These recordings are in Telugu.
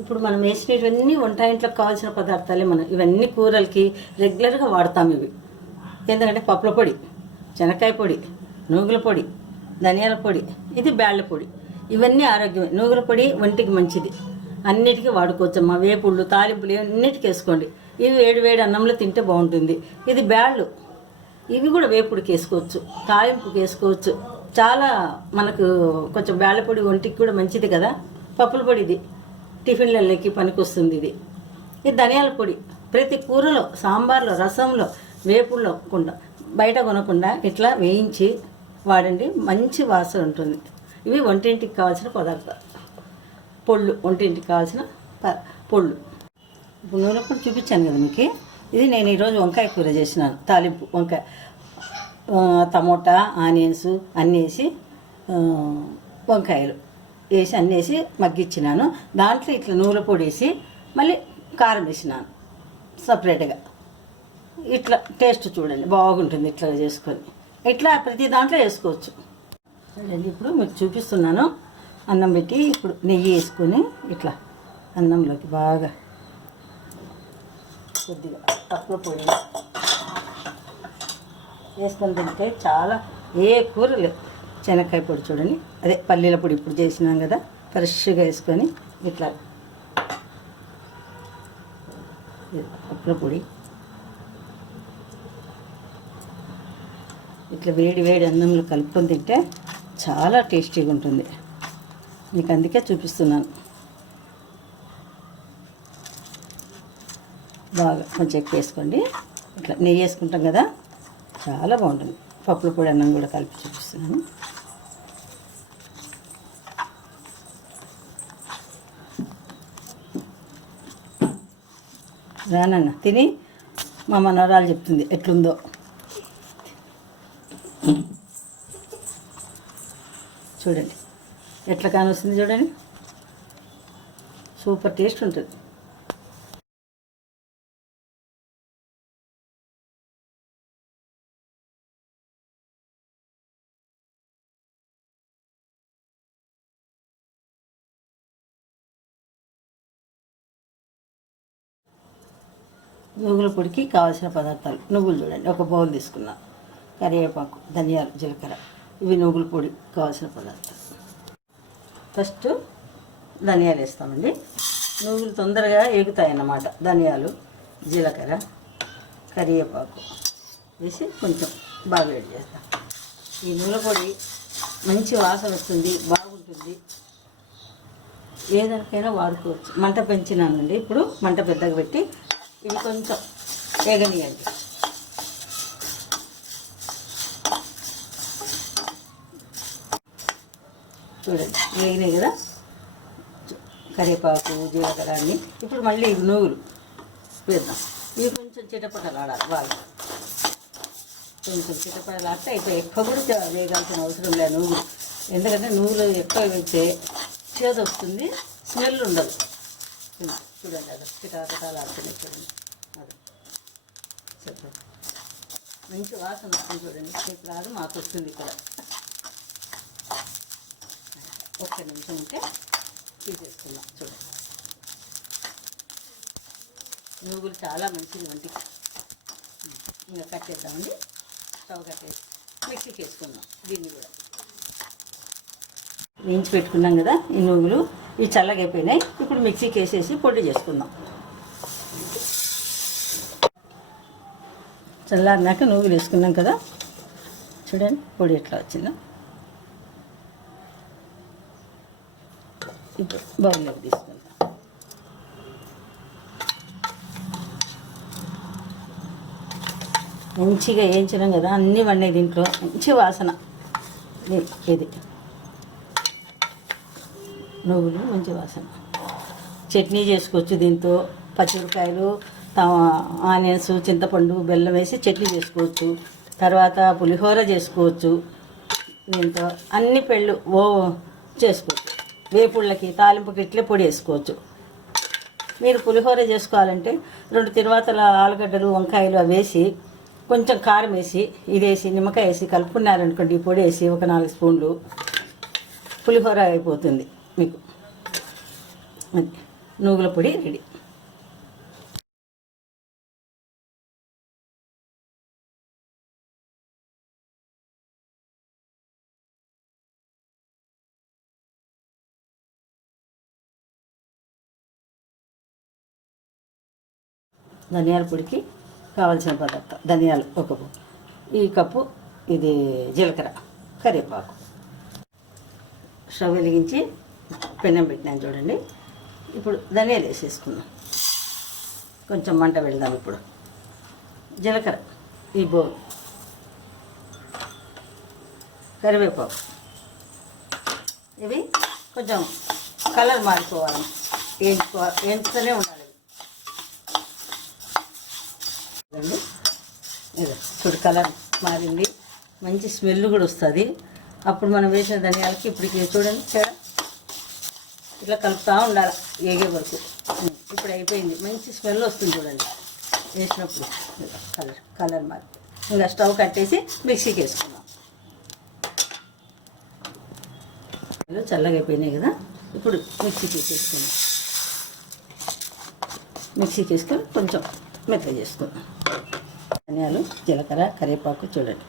ఇప్పుడు మనం వేసినవన్నీ వంట ఇంట్లోకి కావాల్సిన పదార్థాలే. మనం ఇవన్నీ కూరలకి రెగ్యులర్గా వాడతాం ఇవి. ఎందుకంటే పప్పుల పొడి, శనక్కాయ పొడి, నూగుల పొడి, ధనియాల పొడి, ఇది బ్యాళ్ళ పొడి. ఇవన్నీ ఆరోగ్యమే. నూగుల పొడి ఒంటికి మంచిది, అన్నిటికీ వాడుకోవచ్చమ్మా. వేపుళ్ళు, తాలింపులు అన్నిటికీ వేసుకోండి. ఇవి వేడి వేడి అన్నంలో తింటే బాగుంటుంది. ఇది బ్యాళ్ళు, ఇవి కూడా వేపుడికి వేసుకోవచ్చు, తాలింపుకి వేసుకోవచ్చు. చాలా మనకు కొంచెం బ్యాళ్ళ పొడి ఒంటికి కూడా మంచిది కదా. పప్పుల పొడి ఇది టిఫిన్లకి పనికొస్తుంది. ఇది ధనియాల పొడి ప్రతి కూరలో, సాంబార్లో, రసంలో, వేపుల్లో బయట కొనకుండా ఇట్లా వేయించి వాడండి, మంచి వాసన ఉంటుంది. ఇవి వంటింటికి కావాల్సిన పదార్థాలు. పొళ్ళు, వంటింటికి కావాల్సిన పొళ్ళు. ఇప్పుడు నూనె పొడి చూపించాను కదా మీకు. ఇది నేను ఈరోజు వంకాయ కూర చేసినాను. తాలింపు వంకాయ, టమోటా, ఆనియన్స్ అన్నీ వేసి, వంకాయలు వేసి అన్నీ వేసి మగ్గిచ్చినాను. దాంట్లో ఇట్లా నూనె పొడి వేసి మళ్ళీ కారం వేసినాను సపరేట్గా. ఇట్లా టేస్ట్ చూడండి బాగుంటుంది. ఇట్లా చేసుకొని ఇట్లా ప్రతి దాంట్లో వేసుకోవచ్చు. చూడండి ఇప్పుడు మీకు చూపిస్తున్నాను. అన్నం పెట్టి ఇప్పుడు నెయ్యి వేసుకొని ఇట్లా అన్నంలోకి బాగా కొద్దిగా పప్పుల పొడి వేసుకొని తింటే చాలా ఏ కూరలు. శనక్కాయ పొడి చూడండి, అదే పల్లీల పొడి ఇప్పుడు చేసినాం కదా, ఫ్రెష్గా వేసుకొని ఇట్లా పప్పుల పొడి ఇట్లా వేడి వేడి అన్నంలో కలుపుకొని తింటే చాలా టేస్టీగా ఉంటుంది. మీకు అందుకే చూపిస్తున్నాను. బాగా కొంచెం ఎక్కువ వేసుకోండి. ఇట్లా నెయ్యి వేసుకుంటాం కదా, చాలా బాగుంటుంది. పప్పుల పొడి అన్నం కూడా కలిపి చూపిస్తున్నాను. రానన్న తిని మా మనవరాలు చెప్తుంది ఎట్లుందో. చూడండి ఎట్లా కానొస్తుంది చూడండి, సూపర్ టేస్ట్ ఉంటుంది. నువ్వుల పొడికి కావాల్సిన పదార్థాలు. నువ్వులు చూడండి, ఒక బౌల్ తీసుకున్నా. కరివేపాకు, ధనియాలు, జీలకర్ర, ఇవి నువ్వుల పొడి కావాల్సిన పదార్థాలు. ఫస్ట్ ధనియాలు వేస్తామండి. నువ్వులు తొందరగా ఎగుతాయి అన్నమాట. ధనియాలు, జీలకర్ర, కరివేపాకు వేసి కొంచెం బాగా వేడి చేస్తాం. ఈ నువ్వుల పొడి మంచి వాసన వస్తుంది, బాగుంటుంది. ఏదానికైనా వాడుకోవచ్చు. మంట పెంచినానండి. ఇప్పుడు మంట పెద్దగా పెట్టి ఇవి కొంచెం వేగనీయండి. చూడండి వేగినాయి కదా, కరివేపాకు, జీలకర్ర అన్నీ. ఇప్పుడు మళ్ళీ ఇవి నువ్వులు వేద్దాం. ఇవి కొంచెం చిటపటలాడాలి బాగా. కొంచెం చిటపటలాడితే అయిపోయి. ఎక్కువ కూడా వేగాల్సిన అవసరం లేదు నువ్వులు. ఎందుకంటే నువ్వులు ఎక్కువ వేస్తే చేదు వస్తుంది, స్మెల్ ఉండదు. చూడండి అది చిటపటలాడుతున్నాయి చూడండి. అది చెప్పండి, మంచి వాసన వస్తుంది చూడండి. మీకు రాదు, మాకు వస్తుంది ఇక్కడ. ఒక్క నిమిషం ఉంటే తీసేసుకుందాం. చూడండి నువ్వులు చాలా మంచిది వంటికి. ఇంకా కట్టేద్దామండి. స్టవ్ కట్టేసి మిక్సీకి వేసుకుందాం. దీన్ని కూడా వేయించి పెట్టుకున్నాం కదా ఈ నువ్వులు. ఇవి చల్లగా అయిపోయినాయి. ఇప్పుడు మిక్సీకి వేసేసి పొడి చేసుకుందాం. చల్లారినాక నువ్వులు వేసుకున్నాం కదా, చూడండి పొడి ఎట్లా వచ్చిందో. ఇప్పుడు బౌల్లోకి తీసుకుందాం. మంచిగా వేయించినాం కదా, అన్నీ వండాయి దీంట్లో. మంచి వాసన. ఇది నువ్వులు మంచి వాసన. చట్నీ చేసుకోవచ్చు దీంతో. పచ్చిమిరపకాయలు, ఆనియన్స్, చింతపండు, బెల్లం వేసి చట్నీ చేసుకోవచ్చు. తర్వాత పులిహోర చేసుకోవచ్చు దీంతో. అన్ని పెళ్ళు చేసుకోవచ్చు. వేపుళ్ళకి, తాలింపుకి ఇట్లే పొడి వేసుకోవచ్చు. మీరు పులిహోర చేసుకోవాలంటే 2 తిరువాతల ఆలుగడ్డలు, వంకాయలు అవి వేసి కొంచెం కారం వేసి, ఇది వేసి, నిమ్మకాయ వేసి కలుపుకున్నారనుకోండి, ఈ పొడి వేసి ఒక 4 స్పూన్లు, పులిహోర అయిపోతుంది మీకు. నువ్వుల పొడి రెడీ. ధనియాల పొడికి కావలసిన పదార్థం: ధనియాలు 1 కప్పు, ఈ కప్పు ఇది జీలకర్ర, కరివేపాకు. స్టవ్ వెలిగించి పెనం పెట్టినాను చూడండి. ఇప్పుడు ధనియాలు వేసేసుకుందాం. కొంచెం మంట వెళ్దాం. ఇప్పుడు జీలకర్ర ఈ బౌల్, కరివేపాకు, ఇవి కొంచెం కలర్ మారిపోవాలి, వేయించుతూనే ఉండాలి. ఇప్పుడు కలర్ మారింది, మంచి స్మెల్ కూడా వస్తుంది. అప్పుడు మనం వేసిన ధనియాలకి ఇప్పటికి చూడండి తేడా. ఇట్లా కలుపుతూ ఉండాలి ఏగే వరకు. ఇప్పుడు అయిపోయింది, మంచి స్మెల్ వస్తుంది చూడండి వేసినప్పుడు. కలర్ మారి ఇంకా స్టవ్ కట్టేసి మిక్సీకి వేసుకుందాం. చల్లగా అయిపోయినాయి కదా, ఇప్పుడు మిక్సీకి వేసుకుందాం. మిక్సీకి వేసుకొని కొంచెం మెత్తగా చేసుకుందాం. ధనియాలు, జీలకర్ర, కరివేపాకు చూడండి.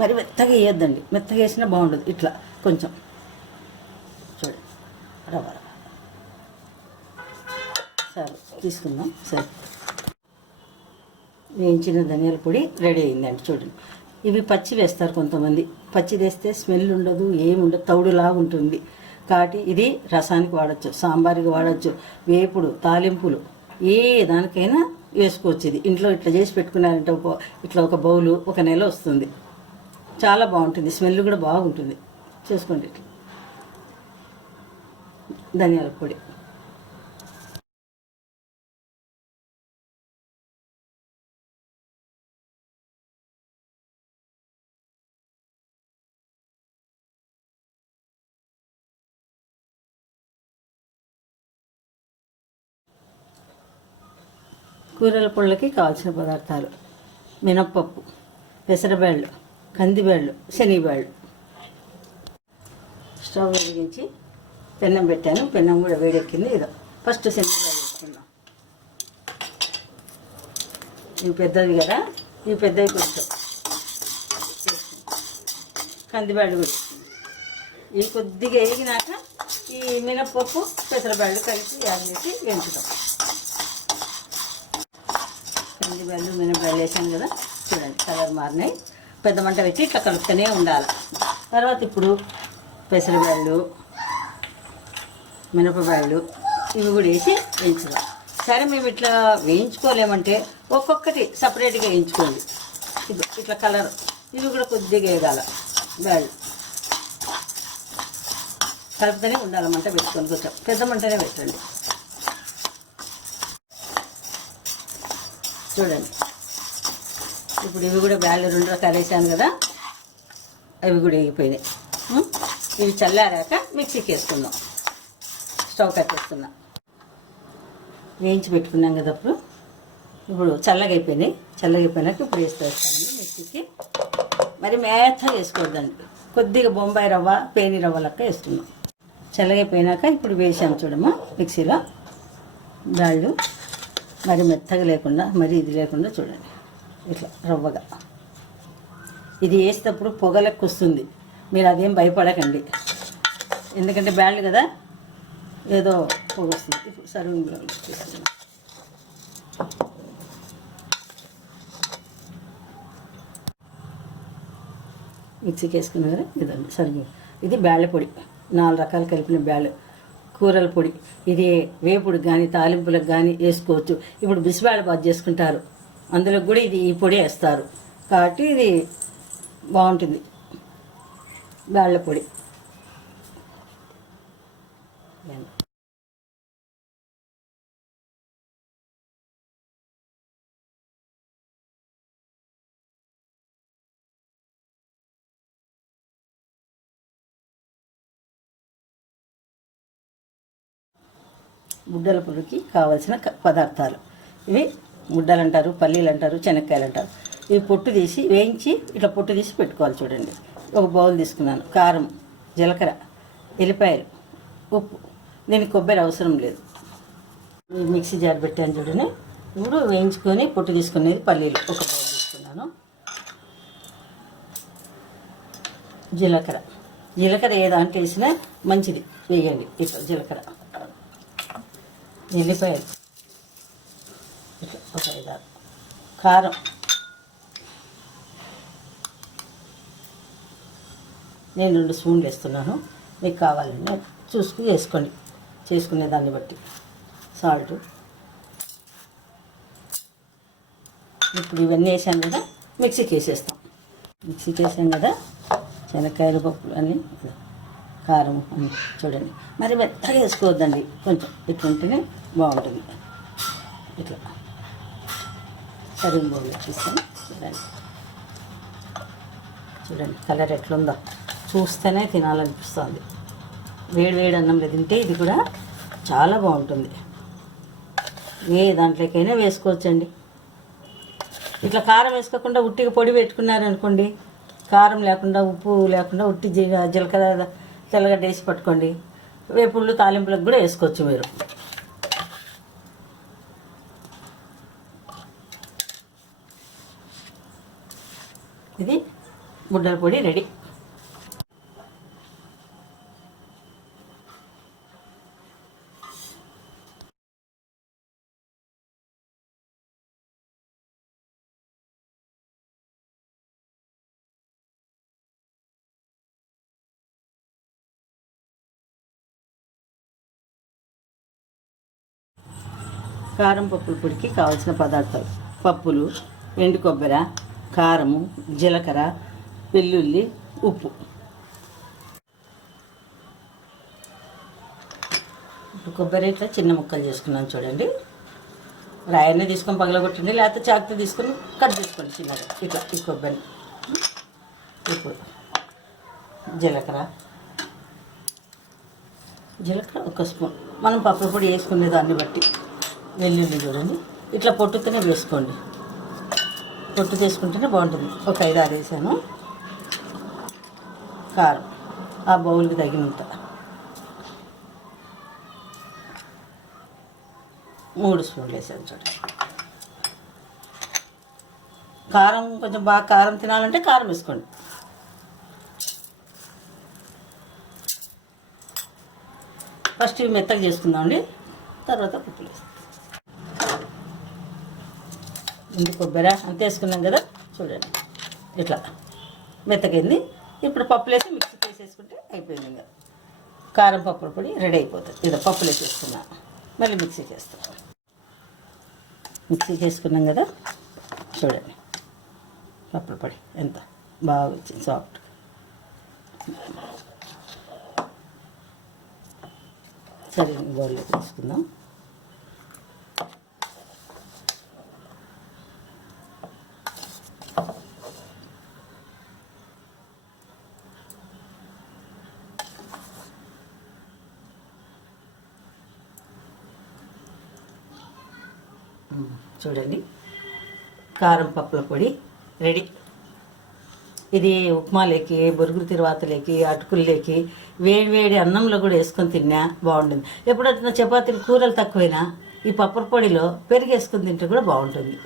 మరి మెత్తగా వేయొద్దండి, మెత్తగా వేసినా బాగుండదు. ఇట్లా కొంచెం చూడండి, రవ్వ సరే తీసుకుందాం. సరే, వేయించిన ధనియాల పొడి రెడీ అయిందండి చూడండి. ఇవి పచ్చి వేస్తారు కొంతమంది, పచ్చి వేస్తే స్మెల్ ఉండదు, ఏముండదు, తౌడులాగా ఉంటుంది. కాబట్టి ఇది రసానికి వాడచ్చు, సాంబార్కి వాడచ్చు, వేపుడు, తాలింపులు ఏ దానికైనా వేసుకోవచ్చు. ఇది ఇంట్లో ఇట్లా చేసి పెట్టుకున్నారంటే ఇట్లా ఒక బౌలు 1 నెల వస్తుంది. చాలా బాగుంటుంది, స్మెల్ కూడా బాగుంటుంది. చేసుకోండి ఇట్లా. ధనియాల పొడి కూరల పొళ్ళకి కావాల్సిన పదార్థాలు: మినప్పప్పు, పెసరబేళ్ళు, కందిబేళ్ళు, శనగబేళ్ళు. స్టవ్ వెలిగించి పెన్నం పెట్టాను, పెన్నం కూడా వేడెక్కింది. ఇదో ఫస్ట్ శనగబేళ్ళు వేసుకుందాం. ఇవి పెద్దవి కదా, ఇవి పెద్దవి కొంచెం. కందిబేళ్ళు కూడా ఇవి కొద్దిగా వేగినాక ఈ మినప్పప్పు, పెసరబేళ్ళు కలిపి యాడ్ చేసి వేయించుతాం. కందిబేళ్ళు, మినపబేళ్ళు వేసాను కదా చూడండి, కలర్ మారినాయి. పెద్ద మంట పెట్టి ఇట్లా కలుపుతూనే ఉండాలి. తర్వాత ఇప్పుడు పెసరబేళ్ళు, మినపబేళ్ళు ఇవి కూడా వేసి వేయించుదాం. సరే, మేము ఇట్లా వేయించుకోలేమంటే ఒక్కొక్కటి సపరేట్గా వేయించుకోండి. ఇది ఇట్లా కలర్, ఇవి కూడా కొద్దిగా వేగాల. బేళ్ళు కలుపుతూనే ఉండాలి, మంట పెట్టుకొని కొంచెం పెద్ద మంటనే పెట్టండి. చూడండి, ఇప్పుడు ఇవి కూడా బ్యాళ్ళు 2 రకాలు వేసాను కదా, అవి కూడా వేగిపోయినాయి. ఇవి చల్లారాక మిక్సీకి వేసుకుందాం. స్టవ్ కట్టేస్తున్నా. వేయించి పెట్టుకున్నాం కదా, ఇప్పుడు చల్లగా అయిపోయినాయి. చల్లగా అయిపోయినాక ఇప్పుడు వేస్తానండి మిక్సీకి. మరి మేతగా వేసుకోవద్దండి, కొద్దిగా బొంబాయి రవ్వ, పేని రవ్వ లెక్క వేసుకున్నాం. చల్లగా అయిపోయినాక ఇప్పుడు వేసాము చూడమ్మా మిక్సీలో బ్యాళ్ళు. మరి మెత్తగా లేకుండా, మరి ఇది లేకుండా చూడండి, ఇట్లా రవ్వగా. ఇది వేసేటప్పుడు పొగలెక్క వస్తుంది, మీరు అదేం భయపడకండి, ఎందుకంటే బ్యాళ్ళు కదా ఏదో పొగ వస్తుంది. ఇప్పుడు సర్వింగ్లో తీసుకున్నాం. మిక్సీకి వేసుకున్నా కదా, ఇదండి సర్వింగ్. ఇది బ్యాళ్ళ పొడి, 4 రకాలు కలిపిన బ్యాళ్ళు. కూరల పొడి ఇది వేపుడు కానీ తాలింపులకు కానీ వేసుకోవచ్చు. ఇప్పుడు బిసిబేళబాత్ చేసుకుంటారు, అందులో కూడా ఈ పొడి వేస్తారు. కాబట్టి ఇది బాగుంటుంది, బ్యాళ్ళ పొడి. ముద్దల పొడికి కావలసిన పదార్థాలు: ఇవి ముద్దలు అంటారు, పల్లీలు అంటారు, శనక్కాయలు అంటారు. ఇవి పొట్టు తీసి వేయించి ఇట్లా పొట్టు తీసి పెట్టుకోవాలి. చూడండి, ఒక బౌల్ తీసుకున్నాను. కారం, జీలకర్ర, ఎల్లిపాయలు, ఉప్పు. దీనికి కొబ్బరి అవసరం లేదు. ఈ మిక్సీ జార్ పెట్టాను చూడండి. ఇప్పుడు వేయించుకొని పొట్టు తీసుకునేది పల్లీలు ఒక బౌల్ తీసుకున్నాను. జీలకర్ర ఏ దాంట్లో వేసినా మంచిది, వేయండి. ఇట్లా జీలకర్ర, ఎల్లిపాయలు ఇట్లా ఒక 5-6, కారం, నేను 2 స్పూన్లు వేస్తున్నాను. మీకు కావాలంటే చూసుకుని వేసుకోండి, చేసుకునే దాన్ని బట్టి. సాల్ట్. ఇప్పుడు ఇవన్నీ వేసాను కదా, మిక్సీకి వేసాం కదా. శనక్కాయలు, పప్పులు అన్నీ, కారం అన్నీ చూడండి. మరి మెత్తగా వేసుకోవద్దండి, కొంచెం ఇట్లా ఉంటేనే బాగుంటుంది. ఇట్లా సరిగ్గా బౌల్ వచ్చేస్తాను. చూడండి కలర్ ఎట్లుందో, చూస్తేనే తినాలనిపిస్తుంది. వేడి అన్నంలో తింటే ఇది కూడా చాలా బాగుంటుంది. ఏ దాంట్లోకైనా వేసుకోవచ్చండి. ఇట్లా కారం వేసుకోకుండా ఉట్టిగా పొడి పెట్టుకున్నారనుకోండి, కారం లేకుండా, ఉప్పు లేకుండా ఉట్టి జీలకర్ర, తెల్లగడ్డ వేసి పట్టుకోండి. వేపుళ్ళు తాలింపులకు కూడా వేసుకోవచ్చు మీరు. ఇది బుడ్డల పొడి రెడీ. కారం పప్పుల పొడికి కావాల్సిన పదార్థాలు: పప్పులు, ఎండు కొబ్బరి, కారము, జీలకర్ర, వెల్లుల్లి, ఉప్పు. ఇప్పుడు కొబ్బరి ఇట్లా చిన్న ముక్కలు చేసుకున్నాను చూడండి. రాయన్ని తీసుకొని పగలగొట్టండి, లేకపోతే చాకుతో తీసుకొని కట్ చేసుకోండి చిన్నగా. ఇట్లా ఈ కొబ్బరి. ఇప్పుడు జీలకర్ర 1 స్పూన్, మనం పప్పుల పొడి వేసుకునే దాన్ని బట్టి. వెల్లుల్లి చూడండి, ఇట్లా పొట్టుతోనే వేసుకోండి, పొట్టు తీసుకుంటేనే బాగుంటుంది. ఒక 5-6 వేసాను. కారం ఆ బౌల్కి తగినంత 3 స్పూన్లు వేసాను చూడండి. కారం కొంచెం బాగా కారం తినాలంటే కారం వేసుకోండి. ఫస్ట్ ఇవి మెత్తగా చేసుకుందామండి, తర్వాత పప్పులు వేస్తాం. ఇంటి కొబ్బరి అంత వేసుకున్నాం కదా చూడండి, ఇట్లా మెత్తగైంది. ఇప్పుడు పప్పులు వేసి మిక్సీకి వేసేసుకుంటే అయిపోయింది. ఇంకా కారం పప్పుల పొడి రెడీ అయిపోతుంది. ఇదో పప్పులు వేసేసుకున్నా, మళ్ళీ మిక్సీకి వేస్తాం. మిక్సీకి వేసుకున్నాం కదా చూడండి, పప్పుల పొడి ఎంత బాగా వచ్చింది, సాఫ్ట్. సరే బౌల్లో తీసుకుందాం. చూడండి, కారం పప్పుల పొడి రెడీ. ఇది ఉప్మాలోకి, బొరుగురు తిరువాతలోకి, అటుకుల్లోకి, వేడి అన్నంలో కూడా వేసుకొని తిన్నా బాగుంటుంది. ఎప్పుడైనా చపాతీలు కూరలు తక్కువైనా ఈ పప్పుల పొడిలో పెరుగు వేసుకొని తింటే కూడా బాగుంటుంది.